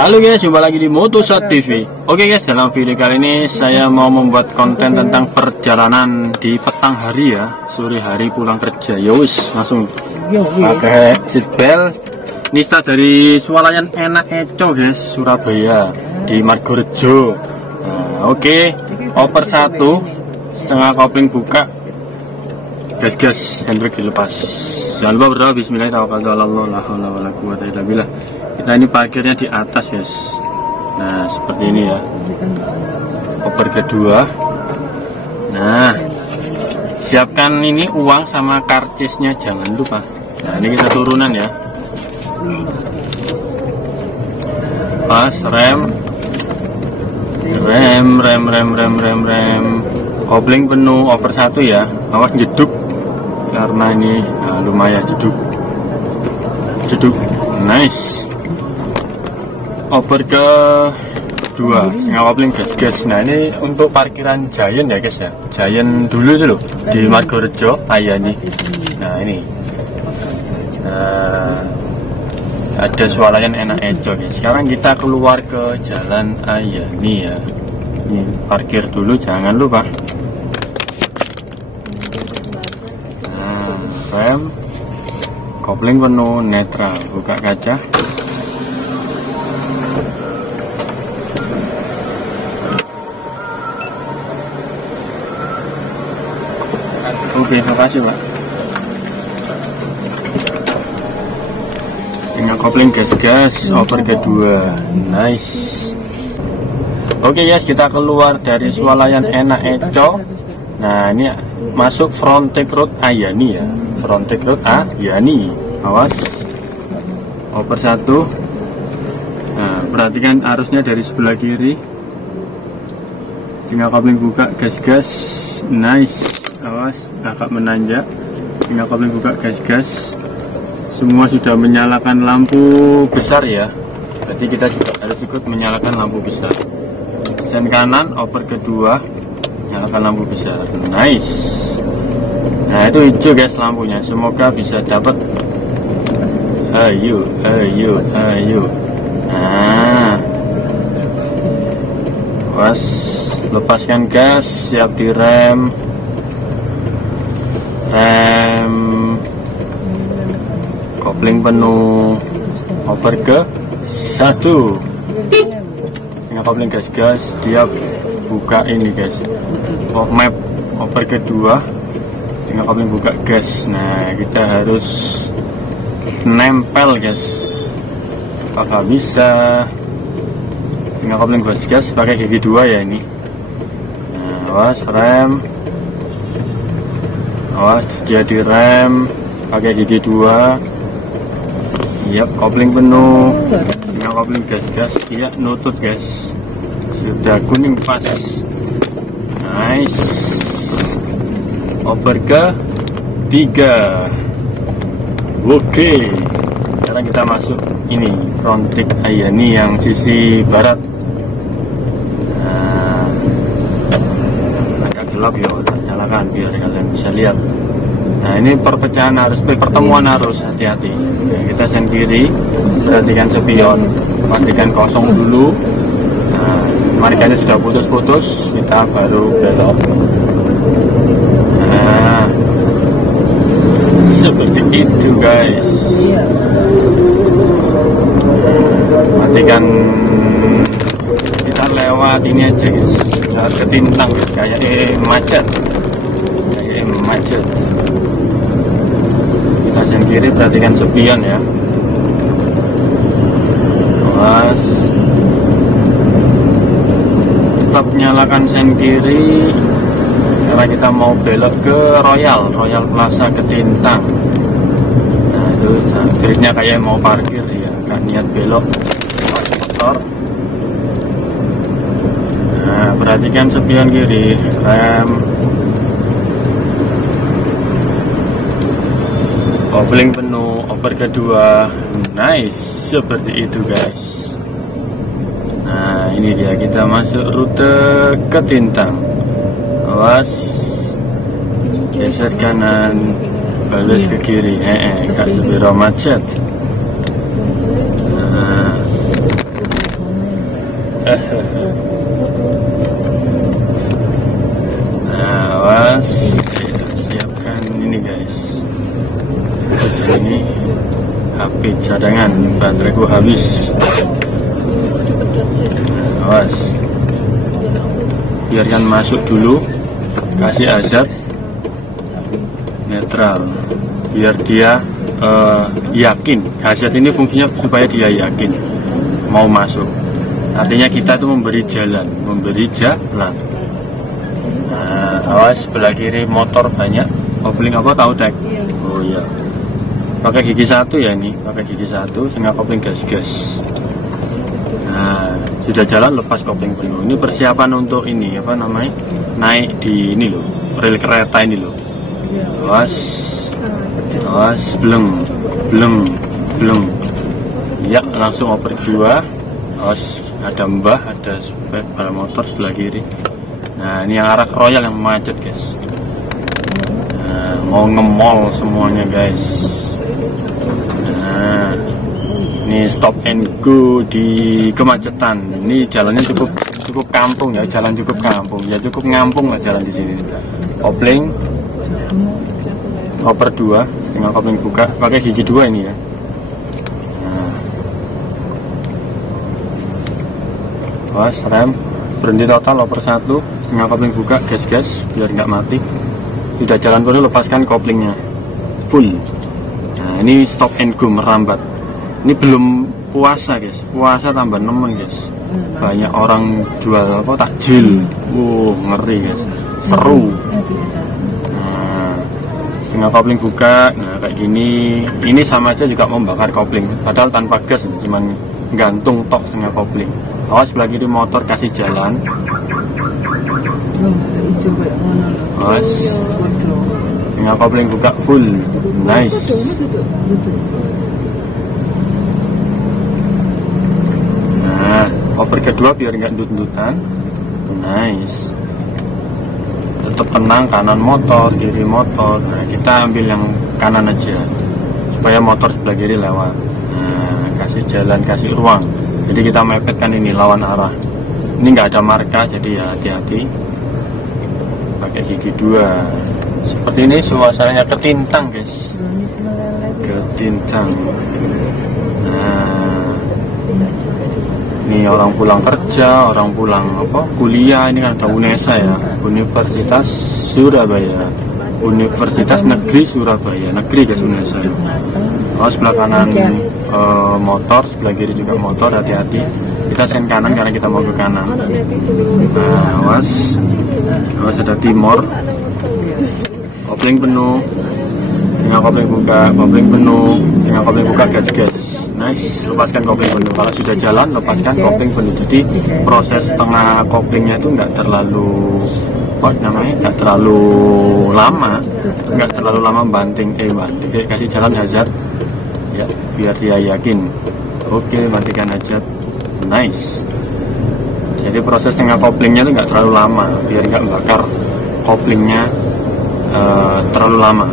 Halo guys, jumpa lagi di Motosat TV. Oke guys, dalam video kali ini saya mau membuat konten tentang perjalanan di petang hari ya, sore hari pulang kerja. Yowis, langsung pakai seatbelt. Ini start dari Swalayan Enak Eco guys, Surabaya di Margorejo. Nah, oke, oper 1, setengah kopling buka, gas, handbrake dilepas. Jangan lupa berdoa bismillahirrahmanirrahim. Kita ini parkirnya di atas guys. Nah seperti ini ya, oper kedua. Nah siapkan ini uang sama karcisnya, jangan lupa. Nah ini kita turunan ya, pas rem, kopling penuh, oper 1 ya, awas jeduk karena ini lumayan jeduk, nice. Oper ke 2, setengah kopling gas. Nah ini untuk parkiran Giant ya guys ya, Giant dulu itu loh di Margorejo Ayani. Nah ini ada Swalayan Enak Eco guys. Sekarang kita keluar ke Jalan Ayani ya. Ini parkir dulu, jangan lupa. Nah, rem, kopling penuh, netral, buka kaca. Oke, makasih Pak. Tinggal kopling gas, oper kedua, nice. Oke guys, kita keluar dari Swalayan Enak Eco. Nah ini masuk Frontage Road Ayani ya, Frontage Road Ayani. Awas, oper 1. Nah perhatikan arusnya dari sebelah kiri. Tinggal kopling buka, gas, nice. Awas, agak menanjak. Tinggal kopling buka, gas. Semua sudah menyalakan lampu besar ya. Berarti kita juga harus ikut menyalakan lampu besar. Sen kanan, oper kedua, nyalakan lampu besar, nice. Nah itu hijau guys lampunya. Semoga bisa dapat. Ayo. Nah, awas, lepaskan gas, siap direm. Kopling penuh, oper ke 1, tinggal kopling gas, dia buka ini guys, map oper kedua, tinggal kopling buka gas. Nah kita harus nempel guys, apakah bisa? Tinggal kopling gas pakai gigi 2 ya ini. Nah awas, rem, awas, dia direm pakai gigi 2. Yap, kopling penuh, tinggal kopling gas, iya nutut guys, sudah kuning pas, nice. Oper ke 3. Oke, sekarang kita masuk ini Frontage Ayani yang sisi barat. Nah, agak gelap ya, nyalakan biar kalian bisa lihat. Nah ini perpecahan arus, pertemuan arus, hati-hati. Nah, kita sen kiri, perhatikan spion, pastikan kosong dulu. Nah markanya sudah putus-putus, kita baru belok. Nah seperti itu guys. Matikan, kita lewat ini aja guys, lewat ketintang kayak macet. Kita sen kiri, perhatikan spion ya. Awas, tetap nyalakan sen kiri karena kita mau belok ke Royal Plaza Ketintang. Nah itu kirinya kayak mau parkir ya, gak niat belok motor. Nah perhatikan spion kiri, rem, kopling penuh, oper kedua, nice. Seperti itu guys. Nah ini dia, kita masuk rute Ketintang. Awas, geser kanan, balik ke kiri, kak sepiro macet. Nah, cadangan, bateraiku habis. Awas, biarkan masuk dulu, kasih hazard netral biar dia yakin. Hazard ini fungsinya supaya dia yakin mau masuk, artinya kita tuh memberi jalan. Nah, awas sebelah kiri motor banyak. Kopling apa tahu dek? Oh iya, pakai gigi satu ya, ini pakai gigi satu, sehingga kopling gas. Nah, sudah jalan, lepas kopling penuh. Ini persiapan untuk ini apa namanya, naik di ini loh, rel kereta ini loh. Awas belum ya, langsung oper 2. Awas, ada mbah, ada sepeda motor sebelah kiri. Nah, ini yang arah Royal yang macet guys. Nah, mau nge-mall semuanya guys. Nah, ini stop and go di kemacetan. Ini jalannya cukup kampung ya, jalan cukup kampung ya, cukup ngampung lah jalan di sini. Kopling oper 2, setengah kopling buka, pakai gigi 2 ini ya. Nah, awas rem, berhenti total, oper 1, setengah kopling buka, gas biar nggak mati. Sudah jalan penuh, lepaskan koplingnya full. Nah, ini stop and go, merambat. Ini belum puasa guys, puasa tambah nemen guys. Banyak orang jual apa, takjil. Ngeri guys, seru. Nah, setengah kopling buka. Nah, kayak gini, ini sama aja juga membakar kopling, padahal tanpa gas, cuman gantung tok setengah kopling. Awas sebelah kiri motor, kasih jalan. Awas, setengah kopling buka full, nice. Nah, oper kedua biar nggak ndut-ndutan, nice. Tetap tenang, kanan motor, kiri motor. Nah, kita ambil yang kanan aja supaya motor sebelah kiri lewat. Nah, kasih jalan, kasih ruang. Jadi kita mepetkan ini lawan arah. Ini nggak ada marka, jadi ya hati-hati. Pakai gigi 2. Seperti ini suasananya ketintang guys, ketintang. Nah, ini orang pulang kerja, orang pulang apa, kuliah. Ini kan ada UNESA ya, Universitas Surabaya, Universitas Negeri Surabaya, negeri guys UNESA. Sebelah kanan motor, sebelah kiri juga motor, hati-hati. Kita sen kanan karena kita mau ke kanan. Nah, awas ada timur. Kopling penuh, setengah kopling buka, kopling penuh, setengah kopling buka, gas. Nice, lepaskan kopling penuh. Kalau sudah jalan, lepaskan kopling penuh. Jadi proses setengah koplingnya itu nggak terlalu nggak terlalu lama banting. Kasih jalan hazard ya, biar dia yakin. Oke, matikan hazard. Nice. Jadi proses setengah koplingnya itu nggak terlalu lama, biar nggak bakar koplingnya terlalu lama.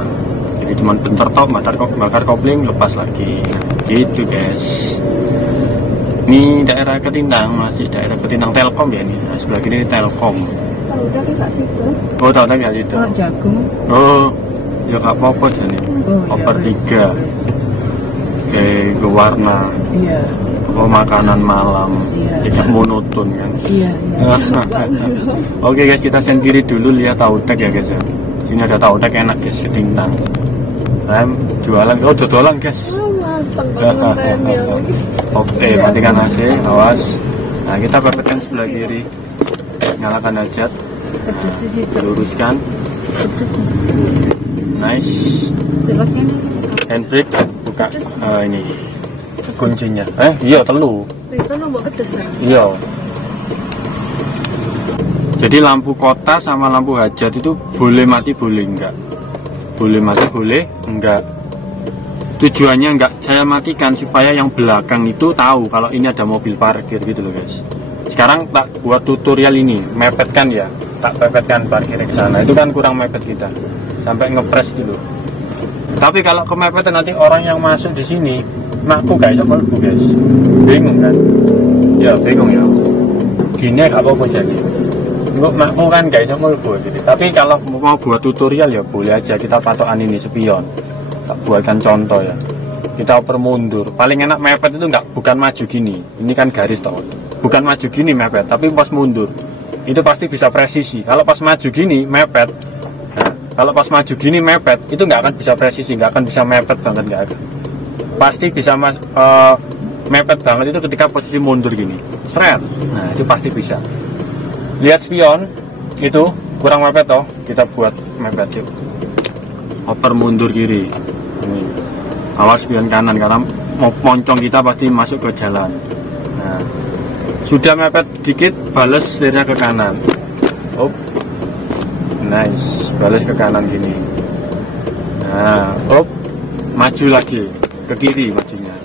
Jadi cuma bentar tok, bakar kopling, lepas lagi. Gitu guys. Ini daerah Ketintang, masih daerah Ketintang Telkom ya ini. Nah, sebelah kiri ini Telkom. Oh, tahu tak situ. Jagung. Oh, ya nggak apa-apa jadi. Oper 3. Oke, ke warna. Iya. Oh, makanan malam. Tidak monoton kan. Iya. Oke guys, kita sendiri dulu lihat taudek ya guys ya. Sini ada taudek enak guys, Ketintang. Rem jualan, oh dodolan guys. Oke, matikan AC, awas. Nah, kita pepetkan sebelah kiri, nyalakan hazard, luruskan. Nice. Handbrake buka ini kuncinya. Iya telu. Iya. Jadi lampu kota sama lampu hajat itu boleh mati boleh enggak. Boleh mati boleh enggak. Tujuannya enggak saya matikan supaya yang belakang itu tahu kalau ini ada mobil parkir gitu loh guys. Sekarang tak buat tutorial ini, mepetkan ya, tak pepetkan parkir ke sana. Itu kan kurang mepet kita. Sampai ngepres dulu. Tapi kalau kemepetan nanti orang yang masuk di sini, makku guys, sama lu guys. Bingung kan? Ya bingung ya. Gini gak apa-apa jadi. Enggak makmu kan guys, sama lu gitu. Tapi kalau mau buat tutorial ya boleh aja, kita patokan ini spion. Tak buatkan contoh ya. kita oper mundur. Paling enak mepet itu bukan maju gini, ini kan garis toh, bukan maju gini mepet, tapi pas mundur itu pasti bisa presisi. Kalau pas maju gini mepet, nah, kalau pas maju gini mepet itu nggak akan bisa presisi, nggak akan bisa mepet banget, nggak akan. Pasti bisa mepet banget itu ketika posisi mundur gini, seret. Nah itu pasti bisa. Lihat spion itu kurang mepet toh, kita buat mepet yuk. Oper mundur kiri. Ini. Awas spion kanan karena moncong kita pasti masuk ke jalan. Nah, sudah mepet dikit, balas setirnya ke kanan. Oh, nice, balas ke kanan gini. Nah, maju lagi ke kiri majunya.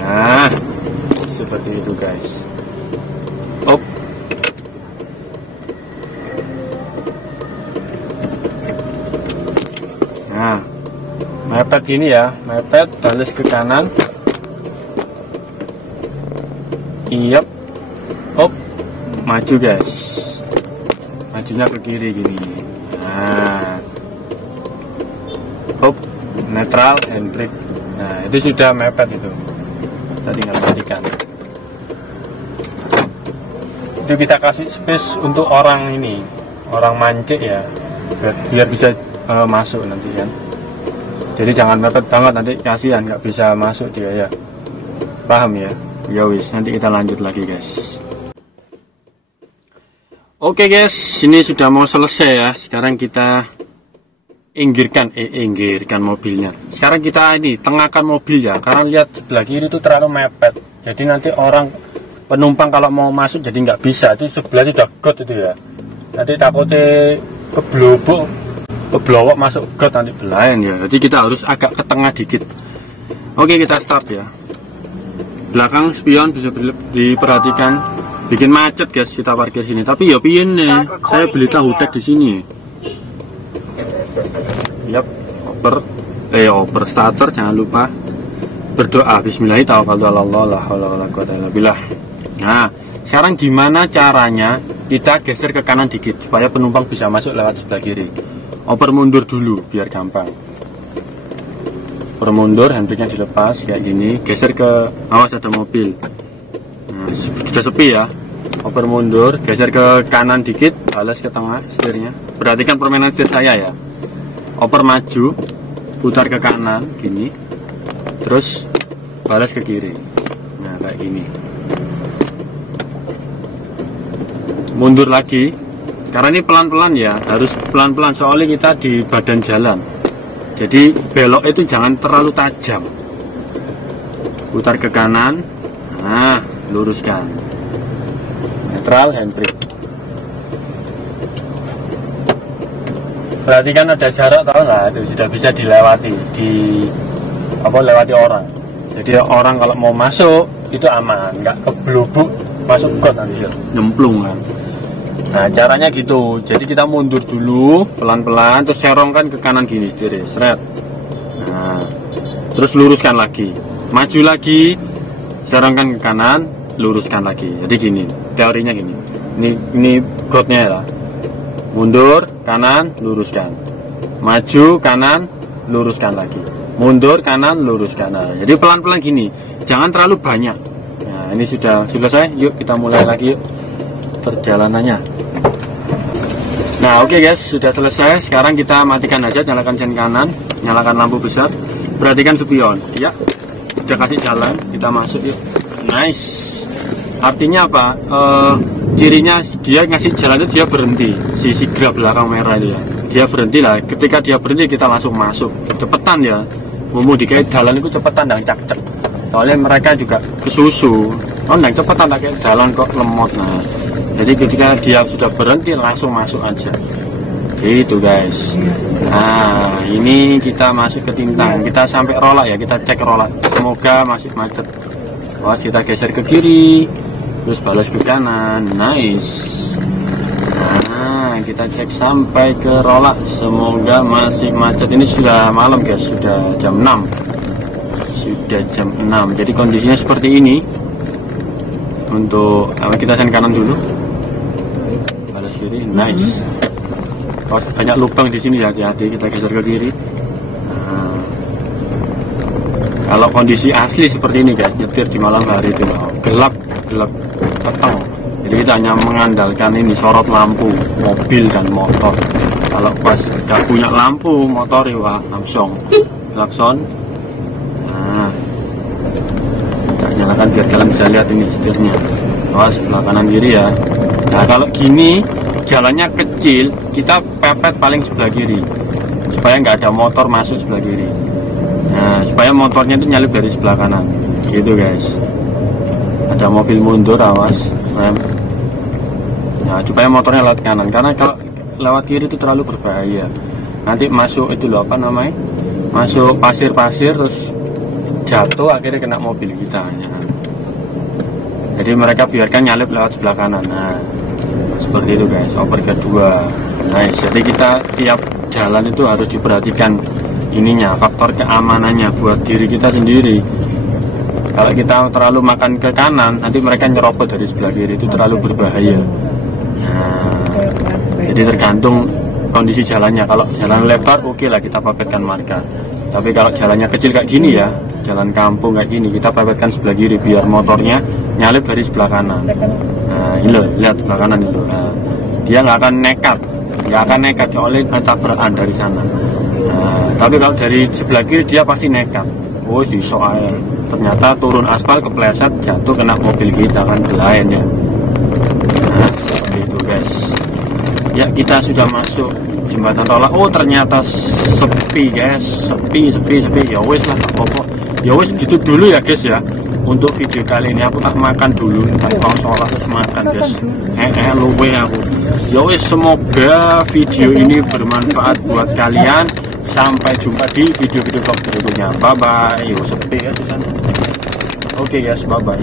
Nah, seperti itu guys. Nah, mepet gini ya, mepet, balas ke kanan. Iya, maju guys, majunya ke kiri gini. Nah, netral, handbrake. Nah, itu sudah mepet itu. Kita tinggal matikan. Itu kita kasih space untuk orang ini, orang mancik ya, biar bisa masuk nanti kan. Jadi jangan mepet banget, nanti kasihan nggak bisa masuk dia ya. Paham ya? Ya wis, nanti kita lanjut lagi guys. Oke guys, ini sudah mau selesai ya. Sekarang kita inggirkan mobilnya. Sekarang kita ini tengahkan mobil ya, karena lihat sebelah kiri itu terlalu mepet. Jadi nanti orang penumpang kalau mau masuk jadi nggak bisa. Itu sebelah itu udah got itu ya. Nanti takutnya keblowok masuk got nanti belayan ya. Jadi kita harus agak ke tengah dikit. Oke, kita start ya. Belakang spion bisa diperhatikan, bikin macet guys kita parkir sini. Tapi ya piye nih, saya beli tahu tek di sini. Yap, oper starter, jangan lupa berdoa bismillahirrahmanirrahim. Nah, sekarang gimana caranya kita geser ke kanan dikit supaya penumpang bisa masuk lewat sebelah kiri. Oper mundur dulu biar gampang. Oper mundur, handbrake-nya dilepas kayak gini, geser ke, awas ada mobil. Nah, sudah sepi ya. Oper mundur, geser ke kanan dikit, balas ke tengah setirnya. Perhatikan permainan setir saya ya. Oper maju, putar ke kanan gini, terus balas ke kiri. Nah kayak gini. Mundur lagi, karena ini pelan-pelan ya, harus pelan-pelan soalnya kita di badan jalan. Jadi belok itu jangan terlalu tajam. Putar ke kanan, nah luruskan. Netral, handbrake. Perhatikan ada jarak, tahu nggak? Itu sudah bisa dilewati, lewati orang. Jadi orang kalau mau masuk itu aman, nggak keblubuk masuk got nanti ya, nyemplung kan. Nah caranya gitu. Jadi kita mundur dulu pelan-pelan, terus serongkan ke kanan gini setir, seret. Nah, terus luruskan lagi, maju lagi, serongkan ke kanan, luruskan lagi. Jadi gini, teorinya gini. Ini gotnya ya. Mundur, kanan, luruskan. Maju, kanan, luruskan lagi. Mundur, kanan, luruskan. Nah, jadi pelan-pelan gini. Jangan terlalu banyak. Nah, ini sudah selesai. Yuk kita mulai lagi yuk perjalanannya. Nah, oke guys, sudah selesai. Sekarang kita matikan aja, nyalakan sen kanan, nyalakan lampu besar. Perhatikan spion. Ya, udah kasih jalan. Kita masuk yuk. Nice. Artinya apa? Cirinya dia ngasih jalan itu dia berhenti, si sigla belakang merah itu ya, dia berhenti lah. Ketika dia berhenti kita langsung masuk, cepetan ya. Mumu dikait jalan itu cepetan dan cak-cak. Soalnya mereka juga kesusu. Dan cepetan tak kayak jalan kok lemot. Nah, jadi ketika dia sudah berhenti langsung masuk aja. Gitu guys. Nah ini kita masuk ke Tintang, kita sampai Rolak ya, kita cek Rolak. Semoga masih macet. Awas kita geser ke kiri. Terus balas ke kanan, nice. Nah, kita cek sampai ke Rolak, semoga masih macet. Ini sudah malam guys, sudah jam 6. Sudah jam 6. Jadi kondisinya seperti ini. Untuk kita sen kanan dulu. Balas kiri, nice. Banyak lubang di sini ya, hati-hati kita geser ke kiri. Nah. Kalau kondisi asli seperti ini guys, nyetir di malam hari itu gelap petang. Jadi kita hanya mengandalkan ini sorot lampu mobil dan motor. Kalau pas tidak punya lampu motor ya langsung klakson. Nah, kita nyalakan biar kalian bisa lihat ini setirnya. Awas sebelah kanan kiri ya. Nah kalau gini jalannya kecil, kita pepet paling sebelah kiri supaya nggak ada motor masuk sebelah kiri. Nah supaya motornya itu nyalip dari sebelah kanan gitu guys. Ada mobil mundur, awas rem. Nah supaya motornya lewat kanan, karena kalau lewat kiri itu terlalu berbahaya. Nanti masuk itu loh apa namanya, masuk pasir-pasir terus jatuh akhirnya kena mobil kita. Jadi mereka biarkan nyalip lewat sebelah kanan. Nah seperti itu guys, oper kedua. Nice. Jadi kita tiap jalan itu harus diperhatikan ininya, faktor keamanannya buat diri kita sendiri. Kalau kita terlalu makan ke kanan, nanti mereka nyerobot dari sebelah kiri, itu terlalu berbahaya. Nah, jadi tergantung kondisi jalannya. Kalau jalan lebar, oke lah kita papetkan marka. Tapi kalau jalannya kecil kayak gini ya, jalan kampung kayak gini, kita papetkan sebelah kiri biar motornya nyalip dari sebelah kanan. Nah, ini loh, lihat sebelah kanan itu. Nah, dia nggak akan nekat oleh tabrakan dari sana. Nah, tapi kalau dari sebelah kiri dia pasti nekat. Oh sih soal ternyata turun aspal kepleset jatuh kena mobil kita kan belayan ya. Nah seperti itu guys. Ya kita sudah masuk jembatan tolak. Oh ternyata sepi guys, sepi. Ya wes lah apa-apa. Ya wes gitu dulu ya guys ya. Untuk video kali ini aku tak makan dulu, tak sholat terus makan guys. Luwe aku. Ya wes semoga video ini bermanfaat buat kalian. Sampai jumpa di video-video vlog berikutnya. Bye bye. Yo sepi ya di sana. Oke guys, bye bye.